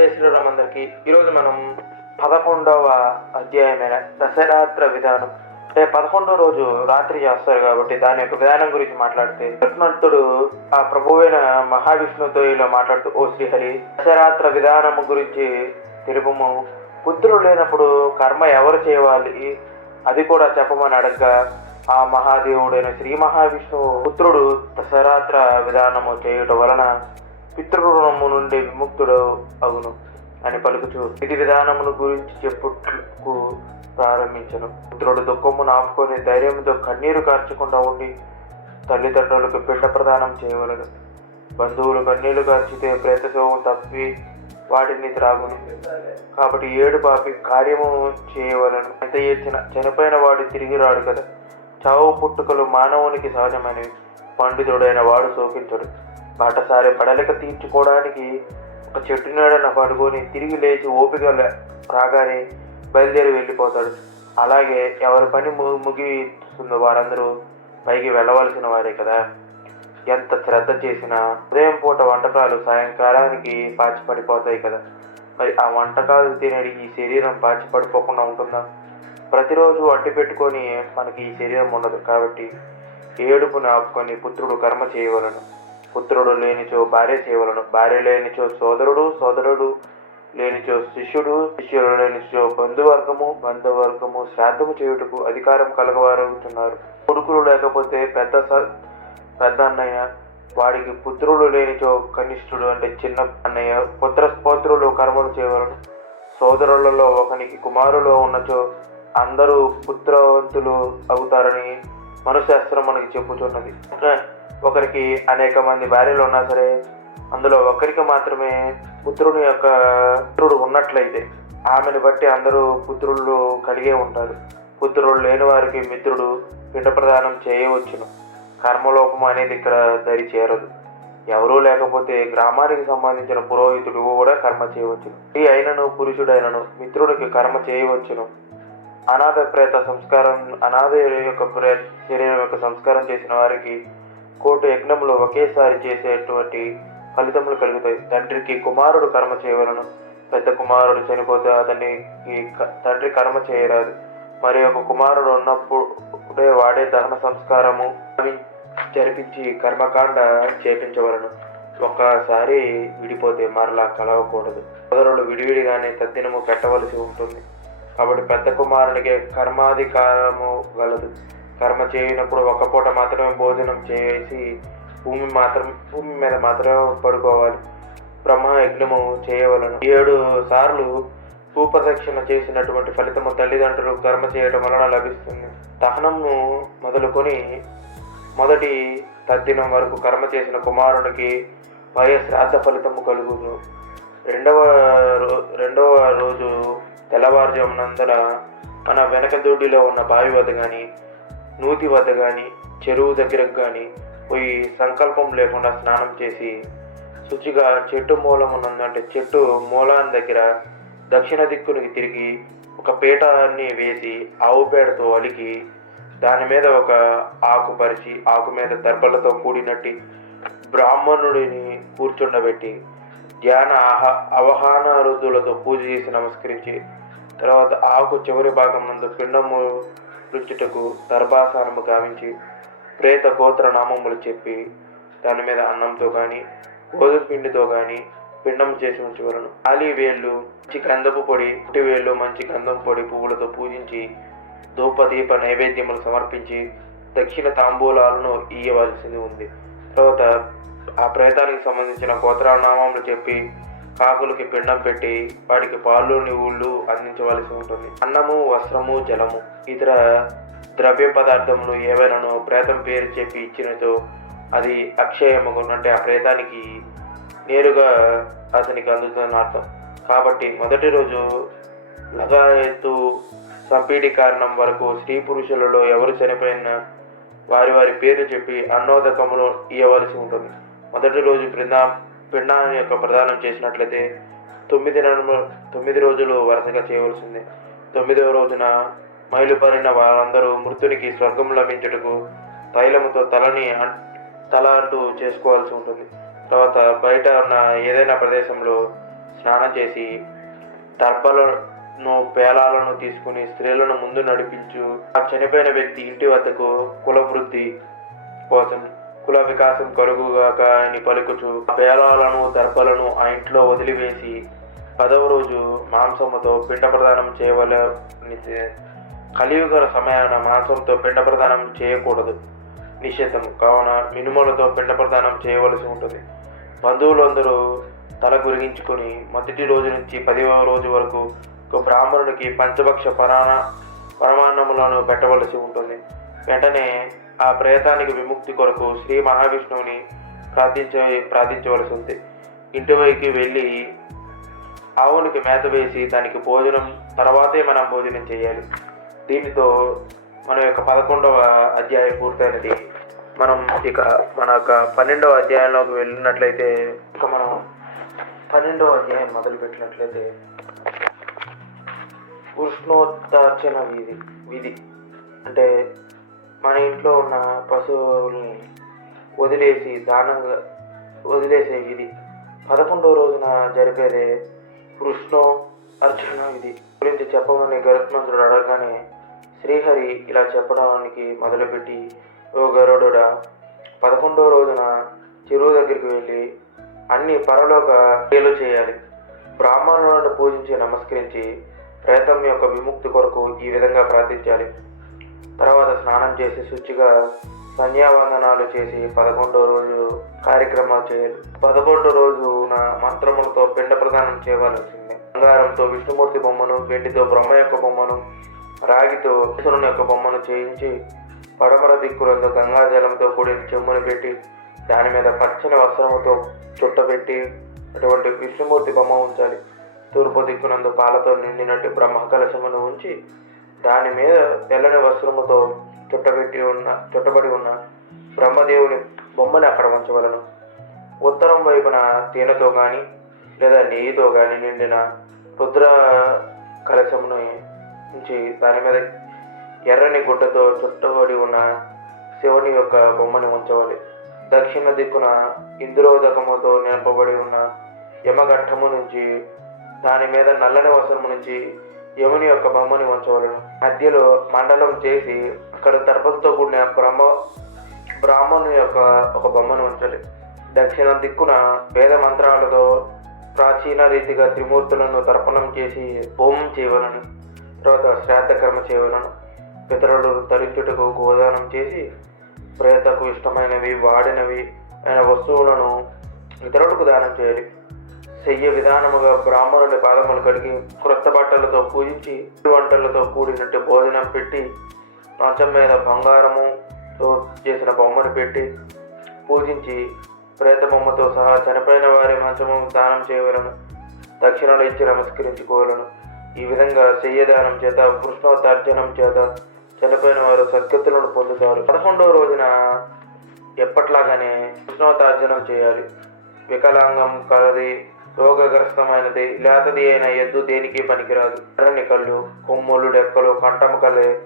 జై శ్రీరామ్ ఈరోజు మనం పదకొండవ అధ్యాయమైన దశరాత్ర విధానం. అంటే పదకొండవ రోజు రాత్రి చేస్తారు కాబట్టి దాని యొక్క విధానం గురించి మాట్లాడితే కృష్ణంతుడు ఆ ప్రభువైన మహావిష్ణుతో ఇలా మాట్లాడుతూ ఓ శ్రీహరి దశరాత్ర విధానము గురించి తెలుపము. పుత్రుడు లేనప్పుడు కర్మ ఎవరు చేయాలి అది కూడా చెప్పమని అడగగా ఆ మహాదేవుడైన శ్రీ మహావిష్ణువు పుత్రుడు దశరాత్ర విధానము చేయటం వలన పితృరుణము నుండి విముక్తుడు అవును అని పలుకుచు. విధి విధానమును గురించి చెప్పుటకు ప్రారంభించను. పుత్రుడు దుఃఖమును ఆపుకొని ధైర్యంతో కన్నీరు కార్చకుండా ఉండి తల్లిదండ్రులకు పిండ ప్రదానం చేయవలను. బంధువులు కన్నీళ్ళు కార్చితే ప్రేత శోభం తప్పి వాటిని త్రాగును. కాబట్టి ఏడు పాపి కార్యము చేయవలను. ఎంత ఏడ్చిన చనిపోయిన వాడు తిరిగి రాడు కదా. చావు పుట్టుకలు మానవునికి సహజమైనవి పండితుడైన వాడు శోకించడు. బాటసారి పడలిక తీర్చుకోవడానికి ఒక చెట్టు నీడన పడుకొని తిరిగి లేచి ఓపిక లే- రాగానే బయలుదేరి వెళ్ళిపోతాడు. అలాగే ఎవరి పని ముగిస్తుందో వారందరూ పైకి వెళ్ళవలసిన వారే కదా. ఎంత శ్రద్ధ చేసినా ఉదయం పూట వంటకాలు సాయంకాలానికి పాచి పడిపోతాయి కదా. మరి ఆ వంటకాలు తినడి ఈ శరీరం పాచి పడిపోకుండా ఉంటుందా? ప్రతిరోజు అడ్డు పెట్టుకొని మనకి ఈ శరీరం ఉండదు కాబట్టి ఏడుపును ఆపుకొని పుత్రుడు కర్మ చేయవలను. పుత్రుడు లేనిచో భార్య చేయవలను. భార్య లేనిచో సోదరుడు సోదరుడు లేనిచో శిష్యుడు శిష్యుడు లేనిచో బంధువర్గము బంధువర్గము శ్రాద్ధము చేయుటకు అధికారం కలగవారవుతున్నారు కొడుకులు లేకపోతే పెద్ద స- పెద్ద అన్నయ్య వాడికి పుత్రుడు లేనిచో కనిష్ఠుడు అంటే చిన్న అన్నయ్య పుత్ర పౌత్రులు కర్మలు చేయవలను. సోదరులలో ఒకనికి కుమారులు ఉన్నచో అందరూ పుత్రవంతులు అవుతారని మనుశాస్త్రం మనకి చెప్పుచున్నది ఇంకా ఒకరికి అనేక మంది భార్యలు ఉన్నా సరే అందులో ఒకరికి మాత్రమే పుత్రుని యొక్క పుత్రుడు ఉన్నట్లయితే ఆమెను బట్టి అందరూ పుత్రులు కలిగే ఉంటారు. పుత్రుడు లేని వారికి మిత్రుడు పిండ ప్రదానం చేయవచ్చును. కర్మలోపం అనేది ఇక్కడ దరి చేరదు. ఎవరూ లేకపోతే గ్రామానికి సంబంధించిన పురోహితుడు కూడా కర్మ చేయవచ్చును. ఈ అయినను పురుషుడైనను మిత్రుడికి కర్మ చేయవచ్చును. అనాథ ప్రేత సంస్కారం అనాథ యొక్క ప్రే శరీరం యొక్క సంస్కారం చేసిన వారికి కోటి యజ్ఞములు ఒకేసారి చేసేటువంటి ఫలితములు కలుగుతాయి. తండ్రికి కుమారుడు కర్మ చేయవలను పెద్ద కుమారుడు చనిపోతే అతనికి ఈ తండ్రి కర్మ చేయరాదు. మరి ఒక కుమారుడు ఉన్నప్పుడే వాడే దహన సంస్కారము జరిపించి కర్మకాండ చేపించవలను. ఒక్కసారి విడిపోతే మరలా కలవకూడదు. సోదరులు విడివిడిగానే తద్దినము పెట్టవలసి ఉంటుంది. కాబట్టి పెద్ద కుమారునికి కర్మాధికారము గలదు. కర్మ చేయనప్పుడు ఒక పూట మాత్రమే భోజనం చేసి భూమి మాత్రం భూమి మీద మాత్రమే పడుకోవాలి. బ్రహ్మ యజ్ఞము చేయవలను. ఏడు సార్లు భూప్రదక్షిణ చేసినటువంటి ఫలితము తల్లిదండ్రులు కర్మ చేయడం వలన లభిస్తుంది. దహనము మొదలుకొని మొదటి తద్దినం వరకు కర్మ చేసిన కుమారునికి పయ శ్రాద్ధ ఫలితము కలుగును. రెండవ రో- రెండవ రోజు తెల్లవారుజామునందర మన వెనక దొడ్డిలో ఉన్న బావి వద్ద కానీ నూతి వద్ద కానీ చెరువు దగ్గరకు కానీ పోయి సంకల్పం లేకుండా స్నానం చేసి శుచిగా చెట్టు మూలం అంటే చెట్టు మూలాన్ని దగ్గర దక్షిణ దిక్కునికి తిరిగి ఒక పీటాన్ని వేసి ఆవు పేడతో అలికి దాని మీద ఒక ఆకు పరిచి ఆకు మీద దర్భలతో కూడినట్టి బ్రాహ్మణుడిని కూర్చుండబెట్టి ధ్యాన ఆహ అవహాన రుద్దులతో పూజ చేసి నమస్కరించి తర్వాత ఆకు చివరి భాగం నందు పిండము రుచుటకు దర్భాసనము గావించి ప్రేత గోత్ర నామములు చెప్పి దాని మీద అన్నంతో కానీ గోధుమ పిండితో కానీ పిండం చేసి ఉంచవలను ఆలి వేళ్ళు మంచి గంధపు పొడి పుట్టి వేళ్ళు మంచి గంధం పొడి పువ్వులతో పూజించి ధూపదీప నైవేద్యములు సమర్పించి దక్షిణ తాంబూలాలను ఇయ్యవలసింది ఉంది. తర్వాత ఆ ప్రేతానికి సంబంధించిన గోత్రనామములు చెప్పి కాకులకి పిండం పెట్టి వాటికి పాలు నీవుళ్ళు అందించవలసి ఉంటుంది. అన్నము వస్త్రము జలము ఇతర ద్రవ్య పదార్థములు ఏవైనాను ప్రేతం పేరు చెప్పి ఇచ్చినతో అది అక్షయమగు అంటే ఆ ప్రేతానికి నేరుగా అతనికి అందుతుందని అర్థం. కాబట్టి మొదటి రోజు లగాయత్తు సంపీడి కారణం వరకు స్త్రీ పురుషులలో ఎవరు చనిపోయినా వారి వారి పేరు చెప్పి అన్నోదకములు ఇవ్వవలసి ఉంటుంది. మొదటి రోజు బృందా పిండాన్ని యొక్క ప్రదానం చేసినట్లయితే తొమ్మిది తొమ్మిది రోజులు వరుసగా చేయవలసింది. తొమ్మిదవ రోజున మైలుపడిన వారందరూ మృతునికి స్వర్గం లభించుటకు తైలముతో తలని తల అంటూ చేసుకోవాల్సి ఉంటుంది. తర్వాత బయట ఉన్న ఏదైనా ప్రదేశంలో స్నానం చేసి దర్భలను పేలాలను తీసుకుని స్త్రీలను ముందు నడిపించు. ఆ చనిపోయిన వ్యక్తి ఇంటి వద్దకు కుల వృద్ధి కోసం కుల వికాసం కలుగుగాక అని పలుకుచు ఆ పేలాలను దర్భలను ఆ ఇంట్లో వదిలివేసి పదవ రోజు మాంసముతో పిండ ప్రదానం చేయవలని కలియుగ సమయాన మాంసంతో పిండ ప్రదానం చేయకూడదు. నిషేధం కావున మినుములతో పిండ ప్రదానం చేయవలసి ఉంటుంది. బంధువులందరూ తల గురిగించుకొని మొదటి రోజు నుంచి పదివ రోజు వరకు ఒక బ్రాహ్మణుడికి పంచభక్ష పరాణ పరమాన్నములను పెట్టవలసి ఉంటుంది. వెంటనే ఆ ప్రేతానికి విముక్తి కొరకు శ్రీ మహావిష్ణువుని ప్రార్థించ ప్రార్థించవలసి ఉంది ఇంటివైకి వెళ్ళి ఆవునికి మేత వేసి దానికి భోజనం తర్వాతే మనం భోజనం చేయాలి. దీనితో మన యొక్క పదకొండవ అధ్యాయం పూర్తయినది. మనం ఇక మన యొక్క పన్నెండవ అధ్యాయంలోకి వెళ్ళినట్లయితే ఇక మనం పన్నెండవ అధ్యాయం మొదలు పెట్టినట్లయితే ఉష్ణోత్తార్చన విధి విధి అంటే మన ఇంట్లో ఉన్న పశువుల్ని వదిలేసి దానంగా వదిలేసే విధి. పదకొండవ రోజున జరిపేదే కృష్ణో అర్చన ఇది గురించి చెప్పమని గరుత్మంతుడు అడగగానే శ్రీహరి ఇలా చెప్పడానికి మొదలుపెట్టి ఓ గరుడుడా పదకొండవ రోజున చెరువు దగ్గరికి వెళ్ళి అన్ని పరలోక క్రియలు చేయాలి. బ్రాహ్మణులను పూజించి నమస్కరించి ప్రేతం యొక్క విముక్తి కొరకు ఈ విధంగా ప్రార్థించాలి. తర్వాత స్నానం చేసి శుచిగా సంధ్యావందనాలు చేసి పదకొండో రోజు కార్యక్రమాలు చేయాలి పదకొండో రోజున మంత్రములతో పిండ ప్రదానం చేయవలసింది. బంగారంతో విష్ణుమూర్తి బొమ్మను వెండితో బ్రహ్మ యొక్క బొమ్మను రాగితో విష్ణుని యొక్క బొమ్మను చేయించి పడమర దిక్కులందు గంగాజలంతో కూడిన చెమ్మును పెట్టి దాని మీద పచ్చని వస్త్రముతో చుట్టబెట్టి అటువంటి విష్ణుమూర్తి బొమ్మ ఉంచాలి. తూర్పు దిక్కునందు పాలతో నిండినట్టు బ్రహ్మ కలశమును ఉంచి దాని మీద తెల్లని వస్త్రముతో చుట్టబెట్టి ఉన్న చుట్టబడి ఉన్న బ్రహ్మదేవుని బొమ్మని అక్కడ ఉంచవలను. ఉత్తరం వైపున తేనెతో కానీ లేదా నెయ్యితో కానీ నిండిన రుద్ర కలశమును ఉంచి దాని మీద ఎర్రని గుడ్డతో చుట్టబడి ఉన్న శివుని యొక్క బొమ్మని ఉంచవాలి. దక్షిణ దిక్కున ఇంద్రోదకముతో నింపబడి ఉన్న యమఘట్టము నుంచి దాని మీద నల్లని వస్త్రము నుంచి యముని యొక్క బొమ్మని ఉంచవలను మధ్యలో మండలం చేసి అక్కడ దర్భలతో కూడిన బ్రహ్మ బ్రాహ్మణుని యొక్క ఒక బొమ్మను ఉంచాలి దక్షిణ దిక్కున వేద మంత్రాలతో ప్రాచీన రీతిగా త్రిమూర్తులను తర్పణం చేసి హోమం చేయవలను తర్వాత శ్రాద్ధకర్మ చేయవలను. పితరులు తరించుటకు గోదానం చేసి ప్రేతకు ఇష్టమైనవి వాడినవి అయిన వస్తువులను ఇతరులకు దానం చేయాలి చెయ్య విధానముగా బ్రాహ్మణుల పాదములు కడిగి క్రొత్త బట్టలతో పూజించి వంటలతో కూడినట్టు భోజనం పెట్టి మంచం మీద బంగారముతో చేసిన బొమ్మను పెట్టి పూజించి ప్రేత బొమ్మతో సహా చనిపోయిన వారి మంచము దానం చేయవలను. దక్షిణలు ఇచ్చి నమస్కరించుకోవాలను. ఈ విధంగా శయ్యదానం చేత కృష్ణోత్తార్జనం చేత చనిపోయిన వారు సద్గతులను పొందుతారు. పదకొండవ రోజున ఎప్పట్లాగానే కృష్ణోత్తార్జనం చేయాలి. వికలాంగం కలది రోగగ్రస్తమైనది. లేతది అయిన ఎద్దు దేనికి పనికిరాదు. ఎర్రని కళ్ళు కొమ్ములు డెక్కలు కంటము కలే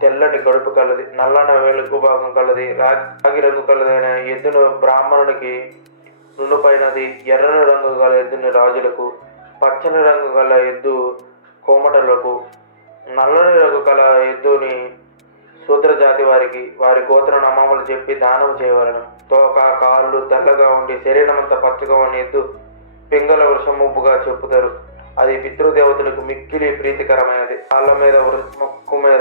తెల్లటి కడుపు కలది నల్లన వెలుగు భాగం కలది రాగి రంగు కలదైన ఎద్దును బ్రాహ్మణునికి నునుపైనది ఎర్రని రంగు గల ఎద్దుని రాజులకు పచ్చని రంగు గల ఎద్దు కోమటలకు నల్లని రంగు గల ఎద్దుని శూద్ర జాతి వారికి వారి గోత్ర నామములు చెప్పి దానం చేయవలను. తోక కాళ్ళు తెల్లగా ఉండి శరీరం పచ్చగా ఉన్న ఎద్దు పింగళ వృషముప్పుగా చెప్పుతారు. అది పితృదేవతలకు మిక్కిలి ప్రీతికరమైనది. కాళ్ళ మీద ముక్కు మీద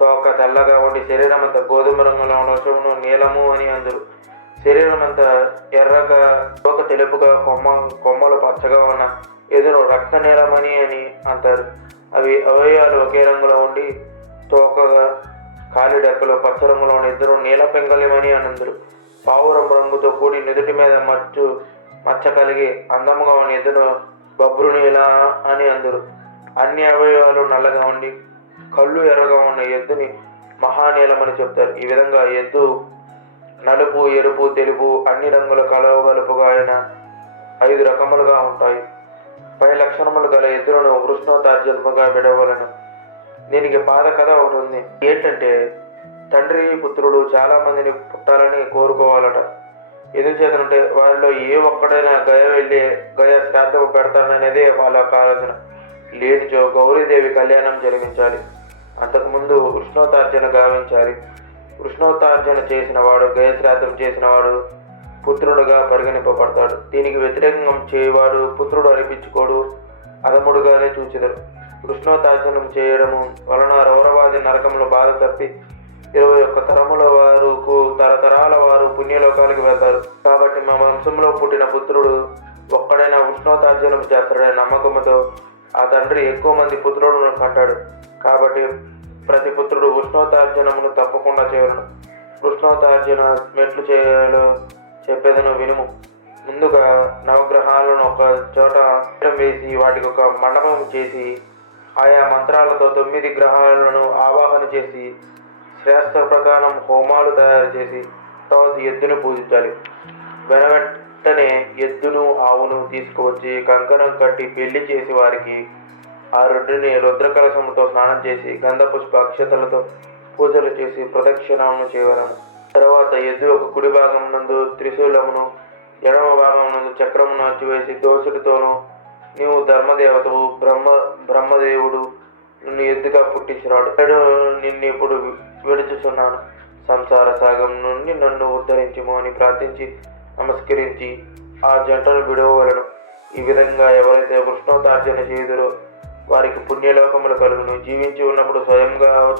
తోక తెల్లగా ఉండి శరీరం అంతా గోధుమ రంగులో ఉన్న వృషమును నీలము అని అందరు. శరీరం అంతా ఎర్రగా తోక తెలుపుగా కొమ్మ కొమ్మలు పచ్చగా ఉన్న ఎదురు రక్త నీలమని అని అంటారు. అవి అవయవాలు ఒకే రంగులో ఉండి తోకగా కాలి డెక్కలు పచ్చ రంగులో ఉండి ఇద్దరు నీల పెంగళమని అని అందరు. పావురం రంగుతో కూడి నుదుటి మీద మచ్చు మచ్చ కలిగి అందముగా ఉన్న ఎద్దును బబ్రుని నీల అని అందరు. అన్ని అవయవాలు నల్లగా ఉండి కళ్ళు ఎర్రగా ఉన్న ఎద్దుని మహానీలమని చెప్తారు. ఈ విధంగా ఎద్దు నలుపు ఎరుపు తెలుపు అన్ని రంగుల కలవగలుపుగా అయిన ఐదు రకములుగా ఉంటాయి. పై లక్షణములు గల ఎద్దులను వృష్ణోతార్జన్ముగా విడవలను. దీనికి పాద కథ ఒకటి ఉంది. ఏంటంటే తండ్రి పుత్రుడు చాలా మందిని పుట్టాలని కోరుకోవాలట. ఎందుచేతనంటే వారిలో ఏ ఒక్కడైనా గయ వెళ్ళి గయ శ్రాద్ధం పెడతాడనేదే వాళ్ళ యొక్క ఆలోచన. లేనిచో గౌరీదేవి కళ్యాణం జరిగించాలి. అంతకుముందు ఉష్ణోతార్జన గావించాలి. ఉష్ణోతార్జన చేసిన వాడు గయశ్రాద్ధం చేసిన వాడు పుత్రుడుగా పరిగణింపబడతాడు. దీనికి వ్యతిరేకంగా చేయవాడు పుత్రుడు అనిపించుకోడు అదముడుగానే చూచెదరు. కృష్ణోతార్జనం చేయడము వలన రౌరవాది నరకంలో బాధ తప్పి ఇరవై ఒక్క తరముల వారు తరతరాల వారు పుణ్యలోకాలకు వెళ్తారు. కాబట్టి మా వంశంలో పుట్టిన పుత్రుడు ఒక్కడైనా ఉష్ణోతార్జనం చేస్తాడనే నమ్మకంతో ఆ తండ్రి ఎక్కువ మంది పుత్రులను కంటాడు. కాబట్టి ప్రతి పుత్రుడు ఉష్ణోతార్జనమును తప్పకుండా చేయను. ఉష్ణోతార్జన మెట్లు చేయాలో చెప్పేదను వినుము. ముందుగా నవగ్రహాలను ఒక చోట వేసి వాటికి ఒక మండపం చేసి ఆయా మంత్రాలతో తొమ్మిది గ్రహాలను ఆవాహన చేసి శాస్త్ర ప్రకారం హోమాలు తయారు చేసి తర్వాత ఎద్దును పూజించాలి. వెనవెంటనే ఎద్దును ఆవును తీసుకువచ్చి కంకణం కట్టి పెళ్ళి చేసి వారికి ఆ రొడ్డుని రుద్రకలశంతో స్నానం చేసి గంధ పుష్ప అక్షతలతో పూజలు చేసి ప్రదక్షిణము చేయవలము తర్వాత ఎద్దు ఒక కుడి భాగం నందు త్రిశూలమును ఎడమ భాగం నందు చక్రమును అచ్చివేసి దోషుడితోనూ నీవు ధర్మదేవతవు బ్రహ్మ బ్రహ్మదేవుడు నిన్ను ఎద్దుగా పుట్టించినాడు. నిన్ను ఇప్పుడు విడుచుచున్నాను. సంసార సాగం నుండి నన్ను ఉద్ధరించుము అని ప్రార్థించి నమస్కరించి ఆ జంటను విడవలను ఈ విధంగా ఎవరైతే కృష్ణోతార్జన చేయుదురో వారికి పుణ్యలోకములు కలుగును. జీవించి ఉన్నప్పుడు స్వయంగా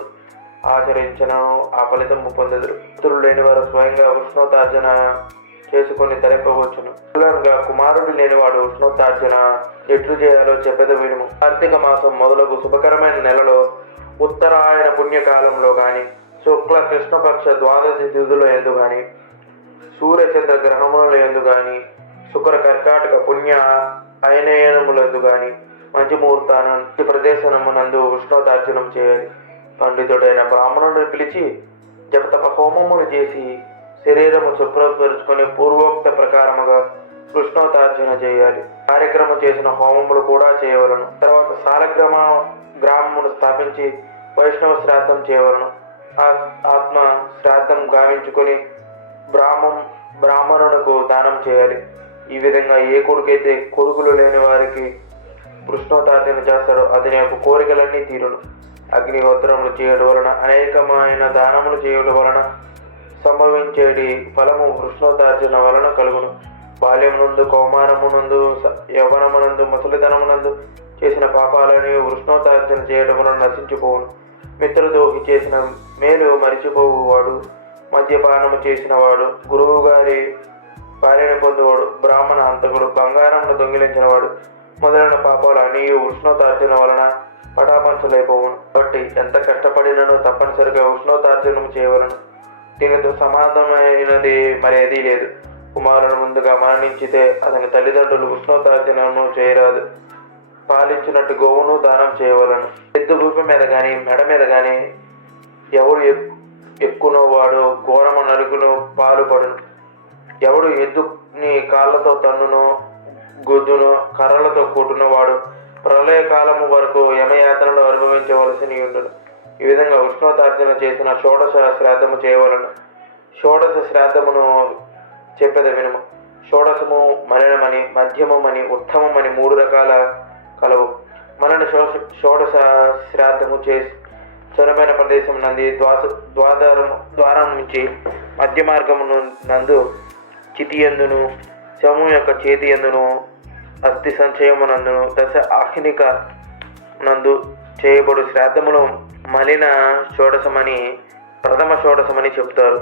ఆచరించను. ఆ ఫలితం పొందదురు. పుత్రులు లేని వారు స్వయంగా ఉష్ణోతార్జన చేసుకొని తరింపవచ్చును పిల్లలుగా కుమారుడు లేనివాడు ఉష్ణోతార్జన ఎట్లు చేయాలో చెప్పేది వినుము కార్తీక మాసం మొదలగు శుభకరమైన నెలలో ఉత్తరాయణ పుణ్యకాలంలో కానీ శుక్ల కృష్ణపక్ష ద్వాదశి తిథుల ఎందు కానీ సూర్యచంద్ర గ్రహముల ఎందు కానీ శుక్ర కర్కాటక పుణ్య అయనయనములందు కానీ మంచి ముహూర్తాన ప్రదేశనమునందు ఉష్ణోదార్జనం చేయాలి పండితుడైన బ్రాహ్మణుడిని పిలిచి జపతప హోమములు చేసి శరీరము శుభ్రపరుచుకొని పూర్వోక్త ప్రకారముగా కృష్ణోతార్జన చేయాలి. కార్యక్రమం చేసిన హోమములు కూడా చేయవలను. తర్వాత సాలగ్రామ గ్రామమును స్థాపించి వైష్ణవ శ్రాద్ధం చేయవలను. ఆత్మ శ్రాద్ధం గావించుకొని బ్రాహ్మం బ్రాహ్మణులకు దానం చేయాలి. ఈ విధంగా ఏ కొడుకైతే కొడుకులు లేని వారికి కృష్ణోతార్జన చేస్తాడో అతని యొక్క కోరికలన్నీ తీరును. అగ్నిహోత్రములు చేయడం వలన అనేకమైన దానములు చేయడం వలన సంభవించేటి ఫలము కృష్ణోతార్జన వలన కలుగును. బాల్యమునందు కౌమారమునందు యవనమునందు ముసలిధనమునందు చేసిన పాపాలని ఉష్ణోతార్జన చేయడం వలన నశించిపోవును మిత్రదోహి చేసిన మేలు మరిచిపోవువాడు మద్యపానము చేసినవాడు గురువుగారి గురువు గారి భార్యను పొందువాడు బ్రాహ్మణ హంతకుడు బంగారంను దొంగిలించినవాడు మొదలైన పాపాలు అన్నీ ఉష్ణోతార్జన వలన పటాపంచలైపోవును. కాబట్టి ఎంత కష్టపడినను తప్పనిసరిగా ఉష్ణోతార్జనం చేయవలను. దీనితో సమానమైనది మరేదీ లేదు. కుమారుడు ముందుగా మరణించితే అతని తల్లిదండ్రులు ఉష్ణోతార్జనము చేయరాదు. పాలించినట్టు గోవును దానం చేయవలను. ఎద్దు భూమి మీద కానీ మెడ మీద కానీ ఎవడు ఎక్కునో వాడు ఘోరము నరుకును పాలుపడును ఎవడు ఎద్దుని కాళ్ళతో తన్నునో గొద్దును కర్రలతో కొట్టున వాడు ప్రళయ కాలము వరకు యమయాత్రలు అనుభవించవలసి ఉండును. ఈ విధంగా ఉష్ణోతార్జన చేసిన షోడశ శ్రాద్ధము చేయవలను. షోడశ శ్రాద్ధమును చెప్పేది వినము. షోడశము మరణమని మధ్యమమని ఉత్తమమని మూడు రకాల కలవు. మనని షోష షోడశ శ్రాద్ధము చేసి చొరమైన ప్రదేశం నంది ద్వాస ద్వాదారం ద్వారం నుంచి మధ్య మార్గము నందు చితి ఎందును శవము యొక్క చేతి ఎందును అస్థి సంచయమునందును దశ ఆహ్నిక నందు చేయబడు శ్రాద్ధములు మలిన షోడశమని ప్రథమ షోడశమని చెప్తారు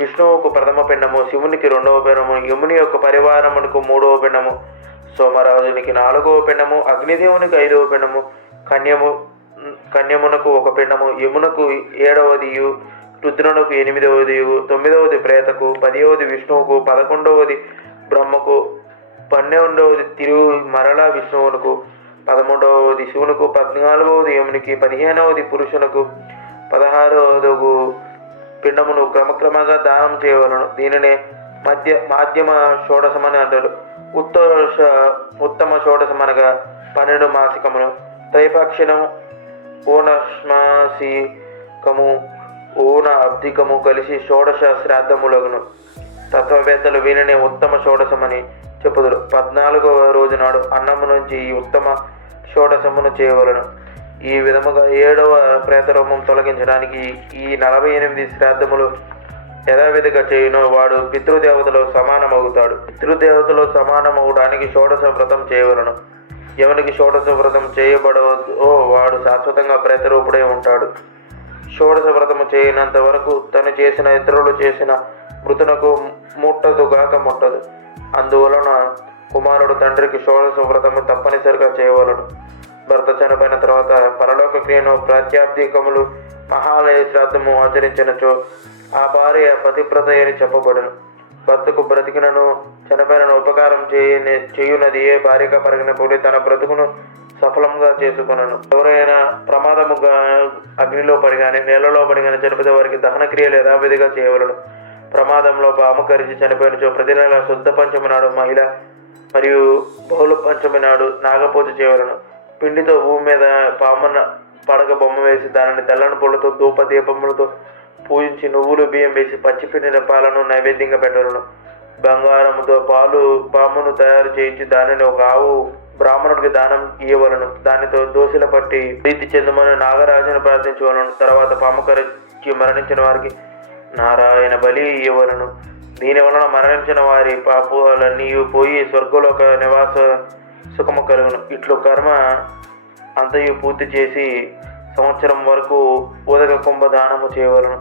విష్ణువుకు ప్రథమ పిండము శివునికి రెండవ పిండము యముని యొక్క పరివారమునకు మూడవ పిండము సోమరాజునికి నాలుగవ పిండము అగ్నిదేవునికి ఐదవ పిండము కన్యము కన్యమునకు ఒక పిండము యమునకు ఏడవదియు రుద్రునకు ఎనిమిదవది తొమ్మిదవది ప్రేతకు పదివది విష్ణువుకు పదకొండవది బ్రహ్మకు పన్నెండవది తిరుగు మరలా విష్ణువునకు పదమూడవది శివునకు పద్నాలుగవది యమునికి పదిహేనవది పురుషునకు పదహారవదగు పిండమును క్రమక్రమంగా దానం చేయవలను. దీనినే మధ్య మాధ్యమ షోడశమని అంటారు. ఉత్తర ఉత్తమ షోడశమనగా పన్నెండు మాసికమును త్రైపాక్షిణము ఊనశ్మాసికము ఊన అబ్దికము కలిసి షోడశ శ్రాద్ధములగును. తత్వవేత్తలు వీనిని ఉత్తమ షోడశమని చెప్పుదురు. పద్నాలుగవ రోజు నాడు అన్నము నుంచి ఈ ఉత్తమ షోడశమును చేయవలను. ఈ విధముగా ఏడవ ప్రేతరోమం తొలగించడానికి ఈ నలభై ఎనిమిది శ్రాద్ధములు యథావిధిగా చేయును. వాడు పితృదేవతలో సమానమవుతాడు. పితృదేవతలో సమానమవడానికి షోడశ వ్రతం చేయవలను. ఎవనికి షోడశ వ్రతం చేయబడవో వాడు శాశ్వతంగా ప్రేతరూపుడై ఉంటాడు. షోడశ వ్రతము చేయనంత వరకు తను చేసిన ఇతరులు చేసిన మృతునకు ముట్టదు గాక ముట్టదు. అందువలన కుమారుడు తండ్రికి షోడశ వ్రతము తప్పనిసరిగా చేయవలడు భర్త చనిపోయిన తర్వాత పరలోక క్రియను ప్రాత్యాబ్దికములు మహాలయ శ్రాద్ధము ఆచరించినచో ఆ భార్య పతివ్రత అని చెప్పబడును. భర్తకు బ్రతికినను చనిపోయినను ఉపకారం చేయని చేయునది ఏ భార్యగా పరిగినప్పుడు తన బ్రతుకును సఫలంగా చేసుకున్నాను ఎవరైనా ప్రమాదముగా అగ్నిలో పడి కానీ నేలలో పడి కానీ చనిపోతే వారికి దహన క్రియలు యథావిధిగా చేయవలను. ప్రమాదంలో పాము కరిచి చనిపోయినచో ప్రతి నెల శుద్ధ పంచమి నాడు మహిళ మరియు బహుళ పంచమి నాడు నాగపూజ చేయవలను. పిండితో భూమి మీద పామున పడక బొమ్మ వేసి దానిని తెల్లని పూలతో ధూప దీపములతో పూజించి నువ్వులు బియ్యం వేసి పచ్చిపిండిన పాలను నైవేద్యంగా పెట్టవలను. బంగారముతో పాలు పామును తయారు చేయించి దానిని ఒక ఆవు బ్రాహ్మణుడికి దానం ఇవ్వవలను దానితో దోషుల పట్టి ప్రీతి చెందమని నాగరాజును ప్రార్థించవలను. తర్వాత పాము కరిచి మరణించిన వారికి నారాయణ బలి ఇవ్వవలను దీని వలన మరణించిన వారి పాపాలన్నీ పోయి స్వర్గలోక నివాస సుఖము కలుగును. ఇట్లు కర్మ అంతయు పూర్తి చేసి సంవత్సరం వరకు ఉదక కుంభ దానము చేయవలను.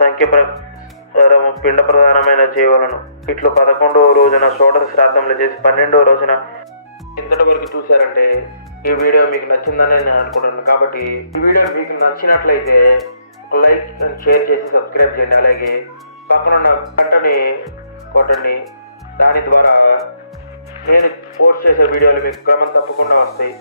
సంఖ్య ప్రకారము పిండ ప్రధానమైన చేయవలను. ఇట్లు పదకొండవ రోజున షోడశ శ్రాద్ధములు చేసి పన్నెండవ రోజున ఇంతటి వరకు చూసారంటే ఈ వీడియో మీకు నచ్చిందని నేను అనుకుంటున్నాను. కాబట్టి ఈ వీడియో మీకు నచ్చినట్లయితే లైక్ అండ్ షేర్ చేసి సబ్స్క్రైబ్ చేయండి. అలాగే పక్కన ఉన్న గంటని కొట్టండి. దాని ద్వారా నేను పోస్ట్ చేసే వీడియోలు మీకు క్రమం తప్పకుండా వస్తాయి.